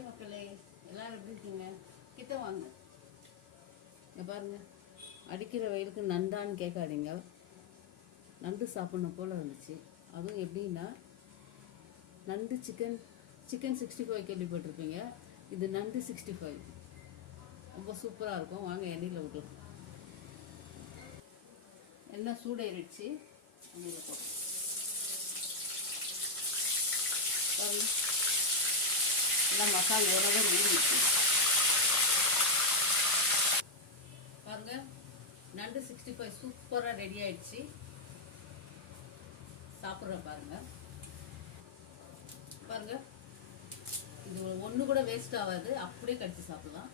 Hi மக்களே, எல்லாரும் எப்படி இருக்கீங்க? கிட்ட வாங்க. இங்கே பாருங்க, அடிக்கிற வெயிலுக்கு நண்டான்னு கேட்காதீங்க. நண்டு சாப்பிட்ணும் போல் இருந்துச்சு. அதுவும் எப்படின்னா, நண்டு சிக்கன் 65 கேள்விப்பட்டிருப்பீங்க. இது நண்டு 65 ரொம்ப சூப்பராக இருக்கும். வாங்க எண்ணெயில் விட்டுருக்கோம். எண்ணெய் சூடேறிடுச்சு, எண்ணெயில் போட்டோம். பாருங்க, எல்லாம் மசாலா ஓரளவு ஊறிடுச்சு. பாருங்க, நண்டு 65 சூப்பராக ரெடி ஆயிடுச்சு. சாப்பிட்றேன் பாருங்க. பாருங்க, இது ஒன்று கூட வேஸ்ட் ஆகாது, அப்படியே கடிச்சு சாப்பிடலாம்.